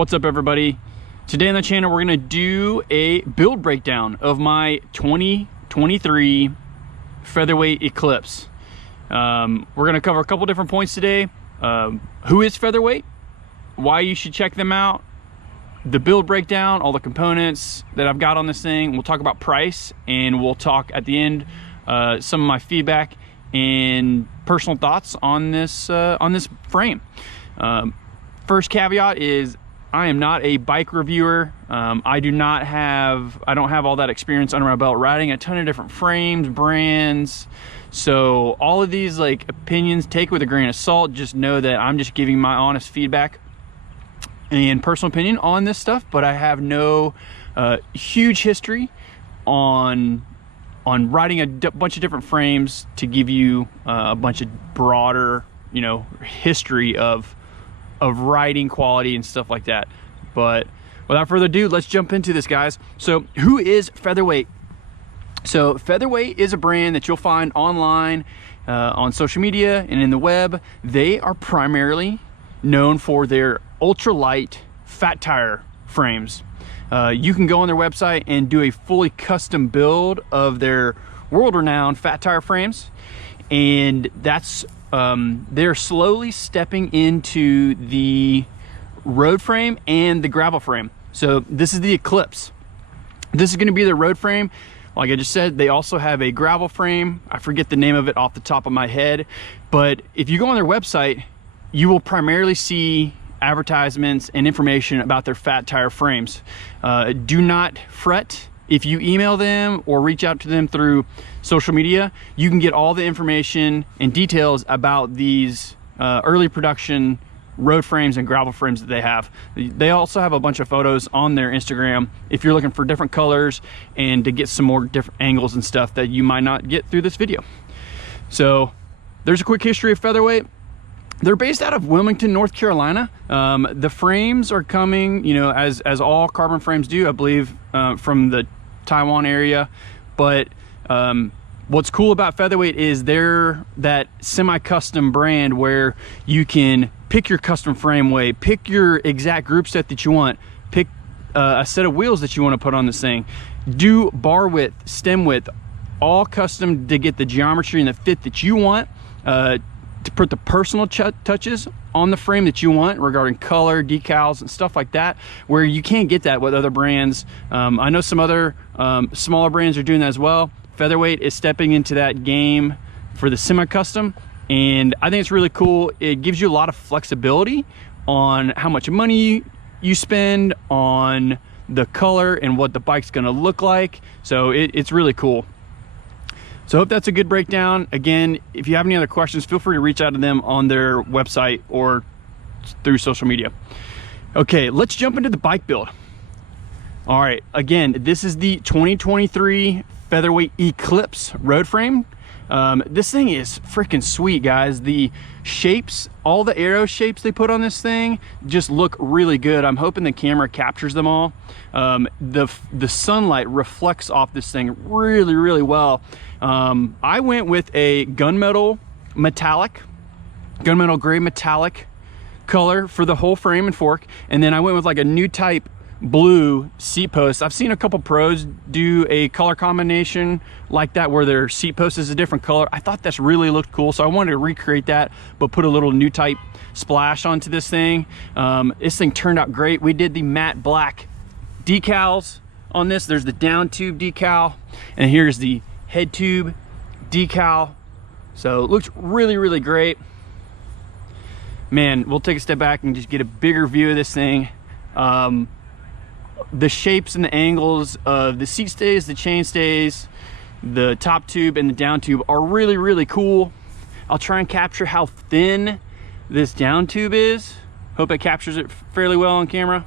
What's up, everybody? Today on the channel, we're gonna do a build breakdown of my 2023 Featherweight Eclipse. We're gonna cover a couple different points today. Who is Featherweight, why you should check them out, the build breakdown, all the components that I've got on this thing. We'll talk about price, and we'll talk at the end some of my feedback and personal thoughts on this frame. First caveat is I am not a bike reviewer. I don't have all that experience under my belt riding a ton of different frames, brands. So all of these like opinions, take it with a grain of salt. Just know that I'm just giving my honest feedback and personal opinion on this stuff, but I have no huge history on riding a bunch of different frames to give you a bunch of broader, history of riding quality and stuff like that. But without further ado, let's jump into this, guys. So who is Featherweight? So Featherweight is a brand that you'll find online, on social media and in the web. They are primarily known for their ultralight fat tire frames. You can go on their website and do a fully custom build of their world-renowned fat tire frames, and that's they're slowly stepping into the road frame and the gravel frame. So this is the Eclipse. This is going to be the road frame. Like I just said, they also have a gravel frame. I forget the name of it off the top of my head, but if you go on their website, you will primarily see advertisements and information about their fat tire frames. Do not fret. If you email them or reach out to them through social media, you can get all the information and details about these early production road frames and gravel frames that they have. They also have a bunch of photos on their Instagram if you're looking for different colors and to get some more different angles and stuff that you might not get through this video. So there's a quick history of Featherweight. They're based out of Wilmington, North Carolina. The frames are coming, as all carbon frames do, I believe, from the Taiwan area. But what's cool about Featherweight is they're that semi-custom brand where you can pick your custom frame weight, pick your exact group set that you want, pick a set of wheels that you want to put on this thing, do bar width, stem width, all custom to get the geometry and the fit that you want, to put the personal touches on the frame that you want regarding color, decals, and stuff like that, where you can't get that with other brands. I know some other smaller brands are doing that as well. Featherweight is stepping into that game for the semi-custom, and I think it's really cool. It gives you a lot of flexibility on how much money you spend on the color and what the bike's gonna look like. So it's really cool. So I hope that's a good breakdown. Again, if you have any other questions, feel free to reach out to them on their website or through social media. Okay, let's jump into the bike build. All right, again, this is the 2023 Featherweight Eclipse road frame. This thing is freaking sweet, guys. The shapes, all the arrow shapes they put on this thing just look really good. I'm hoping the camera captures them all. The sunlight reflects off this thing really, really well. I went with a gunmetal gray metallic color for the whole frame and fork, and then I went with like a Newtype blue seat post. I've seen a couple pros do a color combination like that where their seat post is a different color. I thought that's really looked cool, so I wanted to recreate that but put a little Newtype splash onto this thing. This thing turned out great. We did the matte black decals on this. There's the down tube decal, and here's the head tube decal. So it looks really, really great. Man, we'll take a step back and just get a bigger view of this thing. The shapes and the angles of the seat stays, the chain stays, the top tube and the down tube are really, really cool. I'll try and capture how thin this down tube is. Hope it captures it fairly well on camera.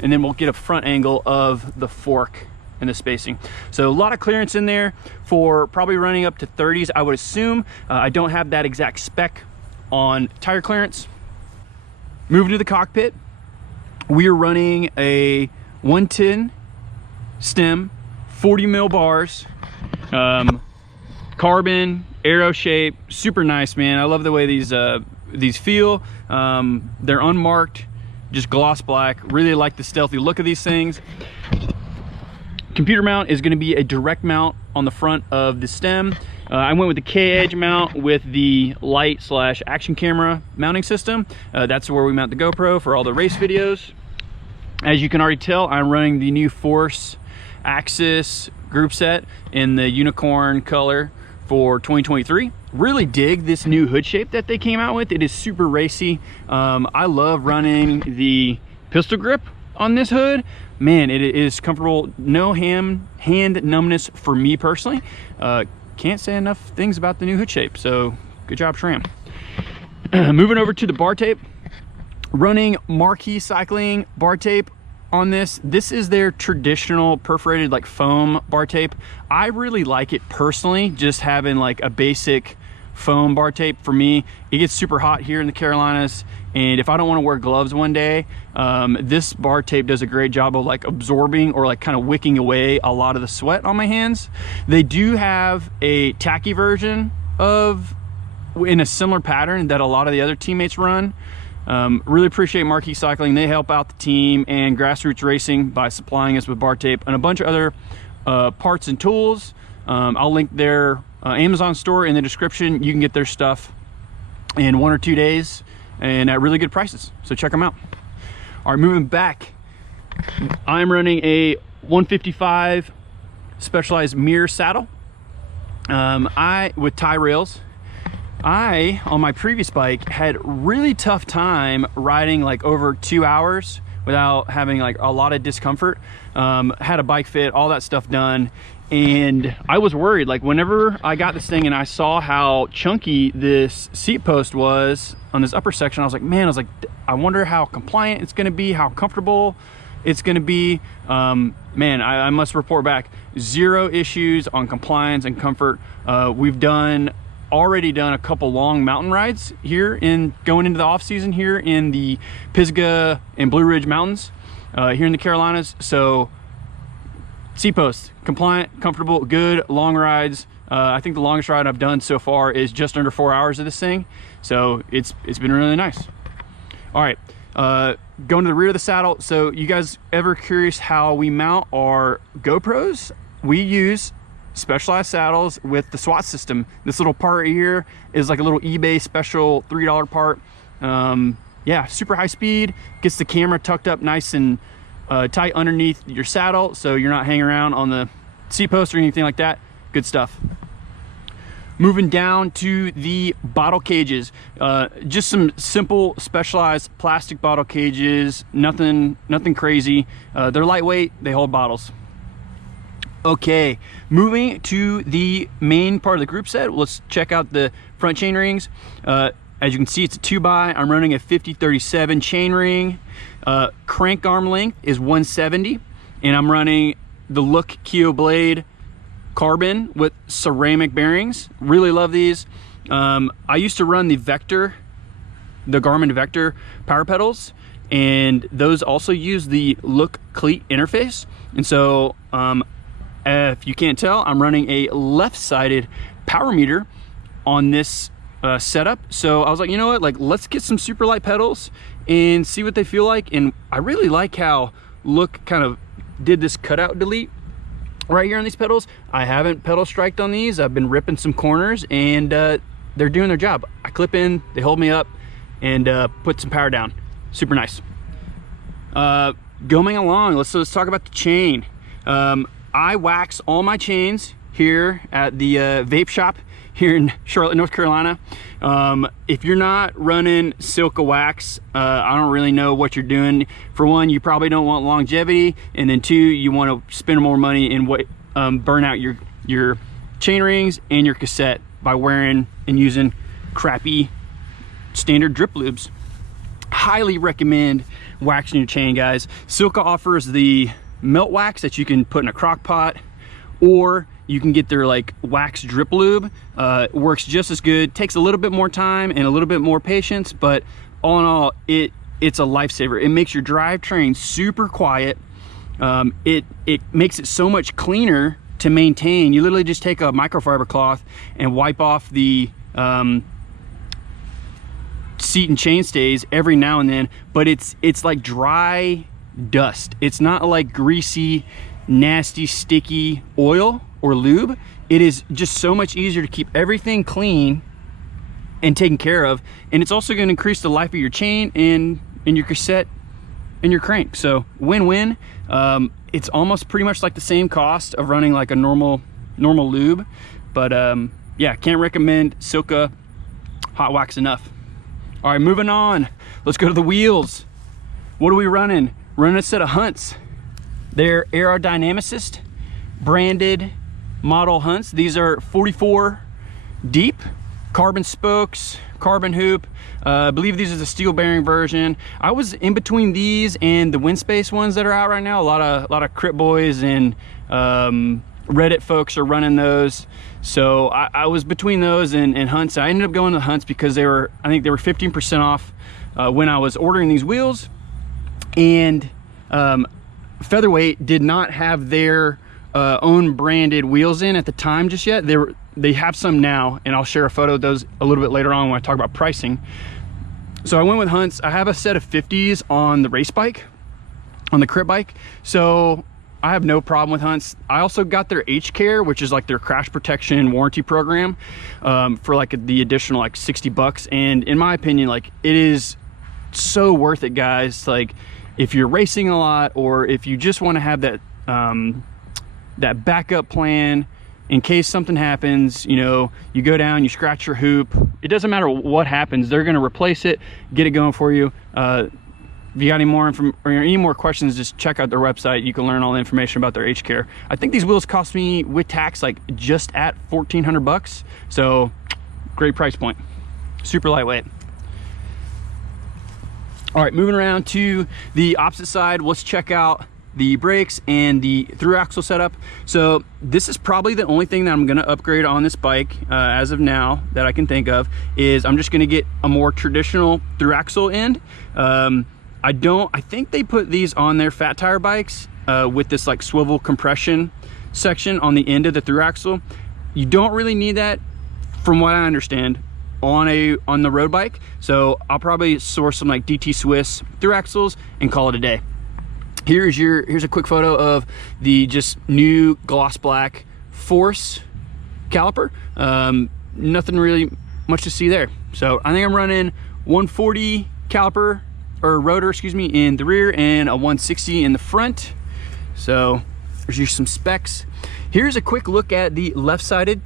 And then we'll get a front angle of the fork and the spacing. So a lot of clearance in there for probably running up to 30s, I would assume. I don't have that exact spec on tire clearance. Moving to the cockpit, we are running a 110 stem, 40 mil bars, carbon arrow shape, super nice, man. I love the way these feel. They're unmarked. just gloss black. Really like the stealthy look of these things. Computer mount is going to be a direct mount on the front of the stem. I went with the K-edge mount with the light / action camera mounting system. That's where we mount the GoPro for all the race videos. As you can already tell, I'm running the new Force Axis group set in the unicorn color for 2023. Really dig this new hood shape that they came out with. It is super racy. I love running the pistol grip on this hood. Man, it is comfortable. No hand numbness for me personally. Can't say enough things about the new hood shape, so good job, SRAM. Moving over to the bar tape. Running Marquee Cycling bar tape on this. This is their traditional perforated like foam bar tape. I really like it personally, just having like a basic foam bar tape. For me, it gets super hot here in the Carolinas, and if I don't want to wear gloves one day, this bar tape does a great job of like absorbing or like kind of wicking away a lot of the sweat on my hands. They do have a tacky version of in a similar pattern that a lot of the other teammates run. Really appreciate Marquee Cycling. They help out the team and Grassroots Racing by supplying us with bar tape and a bunch of other parts and tools. I'll link their Amazon store in the description. You can get their stuff in 1 or 2 days and at really good prices, so check them out. All right, moving back, I'm running a 155 Specialized mirror saddle with tie rails. On my previous bike, had really tough time riding like over 2 hours without having like a lot of discomfort. Had a bike fit, all that stuff done, and I was worried. Like whenever I got this thing and I saw how chunky this seat post was on this upper section, I was like, I wonder how compliant it's gonna be, how comfortable it's gonna be. Man, I must report back, 0 issues on compliance and comfort. We've already done a couple long mountain rides here going into the off season here in the Pisgah and Blue Ridge Mountains here in the Carolinas. So seat post, compliant, comfortable, good long rides. I think the longest ride I've done so far is just under 4 hours of this thing. So it's been really nice. All right, going to the rear of the saddle. So you guys ever curious how we mount our GoPros? We use Specialized saddles with the SWAT system. This little part right here is like a little eBay special $3 part. Yeah, super high speed, gets the camera tucked up nice and tight underneath your saddle, so you're not hanging around on the seat post or anything like that. Good stuff. Moving down to the bottle cages, just some simple Specialized plastic bottle cages, nothing crazy. They're lightweight, they hold bottles. Okay, moving to the main part of the group set, let's check out the front chain rings. As you can see, it's a 2x. I'm running a 50-37 chain ring. Crank arm length is 170, and I'm running the Look Keo Blade carbon with ceramic bearings. Really love these. I used to run the Garmin Vector power pedals, and those also use the Look Cleat interface. And so if you can't tell, I'm running a left-sided power meter on this setup. So I was like, you know what, like let's get some super light pedals and see what they feel like. And I really like how Look kind of did this cutout delete right here on these pedals. I haven't pedal striked on these. I've been ripping some corners, and they're doing their job. I clip in, they hold me up, and put some power down. Super nice. Going along, let's talk about the chain. I wax all my chains here at the vape shop here in Charlotte, North Carolina. If you're not running Silka wax, I don't really know what you're doing. For one, you probably don't want longevity, and then 2, you want to spend more money and burn out your chain rings and your cassette by wearing and using crappy standard drip lubes. Highly recommend waxing your chain, guys. Silka offers the melt wax that you can put in a crock pot, or you can get their like wax drip lube. Works just as good, takes a little bit more time and a little bit more patience, but all in all, it's a lifesaver. It makes your drivetrain super quiet. It makes it so much cleaner to maintain. You literally just take a microfiber cloth and wipe off the seat and chain stays every now and then, but it's like dry dust. It's not like greasy, nasty, sticky oil or lube. It is just so much easier to keep everything clean and taken care of, and it's also going to increase the life of your chain and your cassette and your crank. So win-win. It's almost pretty much like the same cost of running like a normal lube, but yeah, can't recommend Silka Hot Wax enough. All right, moving on, let's go to the wheels. What are we running? Running a set of Hunts. They're Aerodynamicist branded model Hunts. These are 44 deep, carbon spokes, carbon hoop. I believe these are the steel bearing version. I was in between these and the Windspace ones that are out right now. A lot of Crit Boys and Reddit folks are running those. So I was between those and Hunts. I ended up going to Hunts because I think they were 15% off when I was ordering these wheels. And Featherweight did not have their own branded wheels in at the time just yet. They have some now, and I'll share a photo of those a little bit later on when I talk about pricing. So I went with Hunts. I have a set of 50s on the race bike, on the crit bike, so I have no problem with Hunts. I also got their H-Care, which is like their crash protection warranty program, for like the additional like 60 bucks. And in my opinion, like, it is so worth it, guys. Like, if you're racing a lot, or if you just want to have that that backup plan in case something happens, you know, you go down, you scratch your hoop, it doesn't matter what happens, they're going to replace it, get it going for you. If you got any more questions, just check out their website. You can learn all the information about their H-Care. I think these wheels cost me with tax like just at 1,400 bucks. So great price point, super lightweight. All right, moving around to the opposite side, let's check out the brakes and the through axle setup. So this is probably the only thing that I'm going to upgrade on this bike as of now that I can think of. Is I'm just going to get a more traditional through axle end. I think they put these on their fat tire bikes with this like swivel compression section on the end of the through axle. You don't really need that, from what I understand, on the road bike. So I'll probably source some like DT Swiss through axles and call it a day. Here's a quick photo of the just new gloss black Force caliper. Nothing really much to see there. So I think I'm running 140 caliper or rotor, excuse me, in the rear and a 160 in the front. So there's some specs. Here's a quick look at the left-sided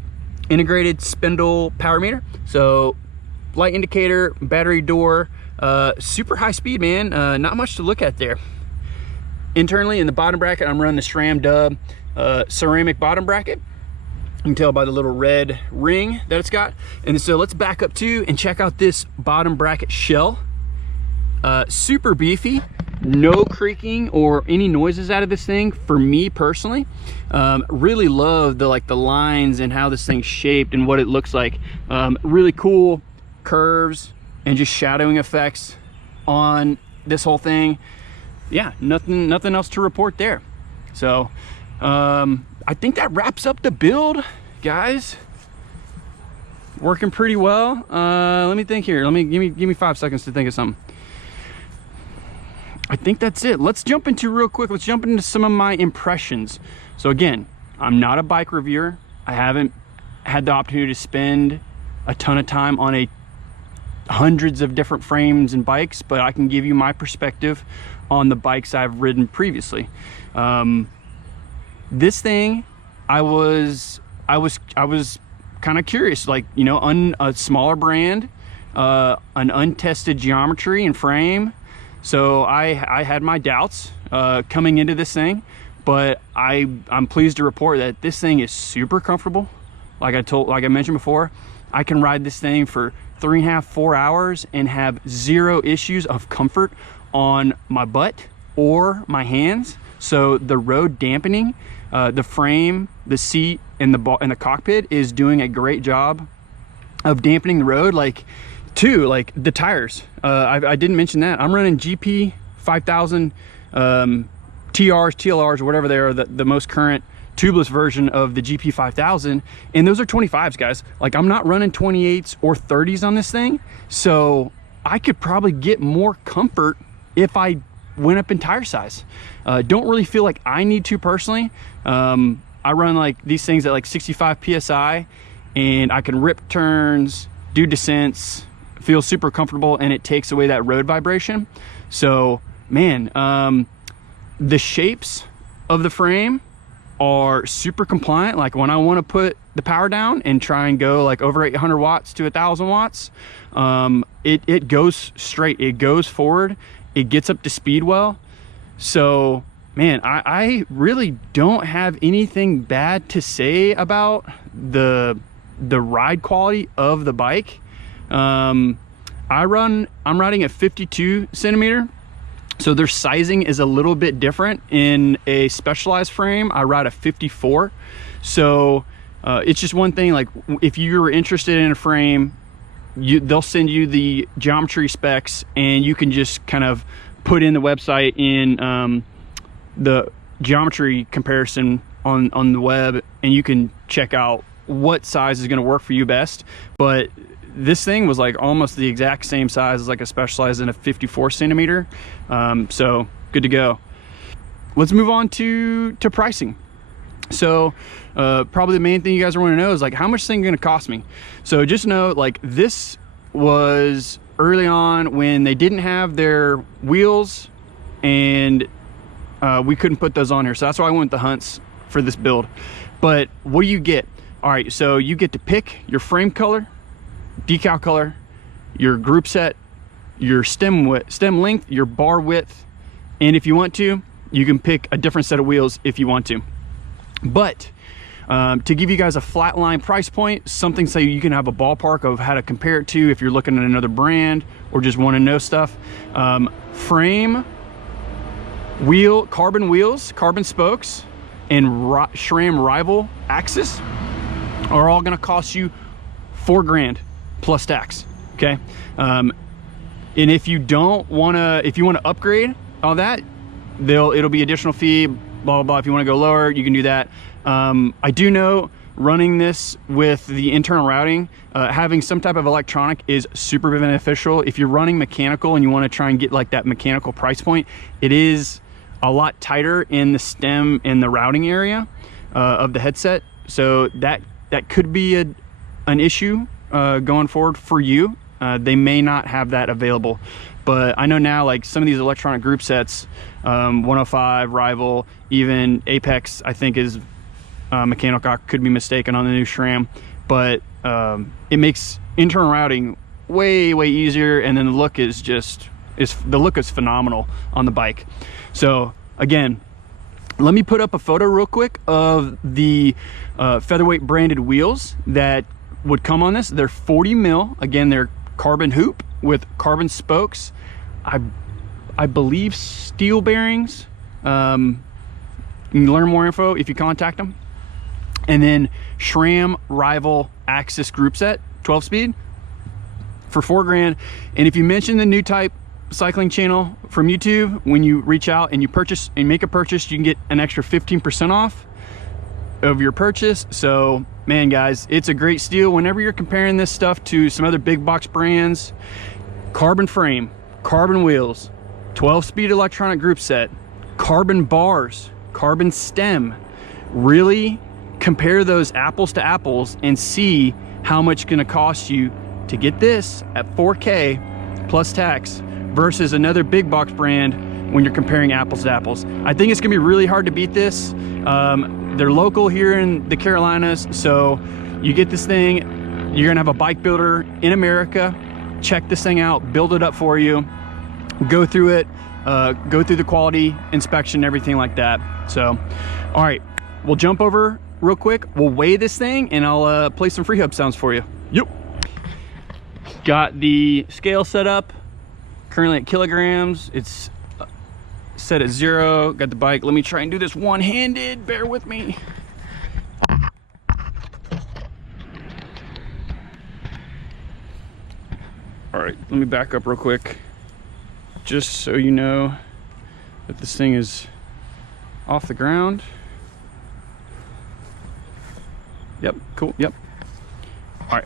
integrated spindle power meter. So light indicator, battery door, super high speed, man. Not much to look at there. Internally in the bottom bracket, I'm running the SRAM Dub ceramic bottom bracket. You can tell by the little red ring that it's got. And so let's back up too and check out this bottom bracket shell. Super beefy, no creaking or any noises out of this thing for me personally. Really love the lines and how this thing's shaped and what it looks like. Really cool curves and just shadowing effects on this whole thing. Yeah, nothing else to report there. So I think that wraps up the build, guys. Working pretty well. Let me think here. Give me 5 seconds to think of something. I think that's it. Let's jump into some of my impressions. So again, I'm not a bike reviewer. I haven't had the opportunity to spend a ton of time on hundreds of different frames and bikes, but I can give you my perspective on the bikes I've ridden previously. This thing, I was kind of curious, like, you know, a smaller brand, an untested geometry and frame. So I had my doubts coming into this thing, but I'm pleased to report that this thing is super comfortable. Like I mentioned before, I can ride this thing for 3.5-4 hours and have zero issues of comfort on my butt or my hands. So the road dampening, the frame, the seat, and the cockpit is doing a great job of dampening the road. Like the tires, I didn't mention that. I'm running GP 5000 TRs, TLRs, or whatever they are, the most current tubeless version of the GP 5000, and those are 25s, guys. Like, I'm not running 28s or 30s on this thing. So I could probably get more comfort if I went up in tire size. Don't really feel like I need to personally. I run like these things at like 65 PSI, and I can rip turns, do descents, feel super comfortable, and it takes away that road vibration. So man, the shapes of the frame are super compliant. Like when I want to put the power down and try and go like over 800 watts to 1000 watts, it goes straight, it goes forward, it gets up to speed well. So man, I really don't have anything bad to say about the ride quality of the bike. I'm riding a 52 centimeter. So their sizing is a little bit different. In a Specialized frame, I ride a 54. So it's just one thing, like if you're interested in a frame, they'll send you the geometry specs, and you can just kind of put in the website in the geometry comparison on the web, and you can check out what size is going to work for you best. But this thing was like almost the exact same size as like a Specialized in a 54 centimeter. So good to go. Let's move on to pricing. So probably the main thing you guys want to know is like, how much this thing going to cost me? So just know, like, this was early on when they didn't have their wheels, and we couldn't put those on here. So that's why I went with the Hunts for this build. But what do you get? All right, so you get to pick your frame color, decal color, your group set, your stem length, your bar width, and if you want to, you can pick a different set of wheels if you want to. But to give you guys a flat line price point, something so you can have a ballpark of how to compare it to if you're looking at another brand or just want to know stuff. Frame, wheel, carbon wheels, carbon spokes, and SRAM Rival axis are all going to cost you $4 grand plus tax. Okay. And if you don't want to, if you want to upgrade all that, it'll be additional fee, blah, blah, blah. If you want to go lower, you can do that. I do know running this with the internal routing, having some type of electronic is super beneficial. If you're running mechanical and you want to try and get like that mechanical price point, it is a lot tighter in the stem and the routing area of the headset. So that could be an issue going forward for you. They may not have that available, but I know now, like some of these electronic group sets, 105, Rival, even Apex, I think is mechanical. I could be mistaken on the new SRAM, but it makes internal routing way easier, and then the look is phenomenal on the bike. So again, let me put up a photo real quick of the Featherweight branded wheels that would come on this. They're 40 mil. Again, they're carbon hoop with carbon spokes. I believe steel bearings. You can learn more info if you contact them. And then SRAM Rival Axis group set, 12 speed for $4 grand. And if you mention the Newtype cycling channel from YouTube, when you reach out and you purchase and make a purchase, you can get an extra 15% off of your purchase. So man, guys, it's a great steal whenever you're comparing this stuff to some other big box brands. Carbon frame, carbon wheels, 12-speed electronic group set, carbon bars, carbon stem. Really compare those apples to apples and see how much it's going to cost you to get this at 4K plus tax versus another big box brand when you're comparing apples to apples. I think it's going to be really hard to beat this. They're local here in the Carolinas, so you get this thing, you're gonna have a bike builder in America check this thing out, build it up for you, go through it, go through the quality inspection, everything like that. So all right, we'll jump over real quick, we'll weigh this thing, and I'll play some freehub sounds for you. Yep. Got the scale set up, currently at kilograms. It's set at 0. Got the bike. Let me try and do this one-handed. Bear with me. All right, let me back up real quick, just so you know that this thing is off the ground. Yep, cool, yep. All right.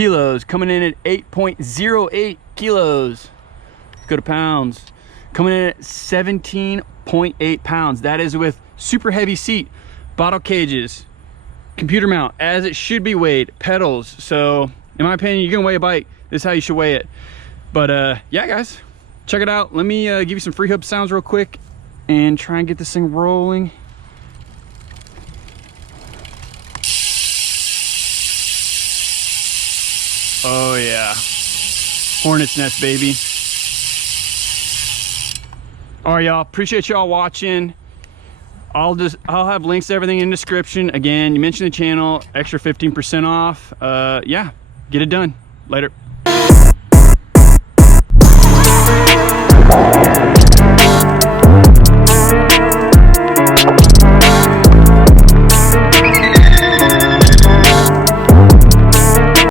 kilos, coming in at 8.08 kilos. Let's go to pounds. Coming in at 17.8 pounds. That is with super heavy seat, bottle cages, computer mount, as it should be weighed, pedals. So in my opinion, you're gonna weigh a bike, this is how you should weigh it. But yeah, guys, check it out. Let me give you some freehub sounds real quick and try and get this thing rolling. Oh yeah, hornet's nest, baby. All right, y'all, appreciate y'all watching. I'll have links to everything in the description. Again, you mentioned the channel, extra 15% off. Yeah, get it done. Later.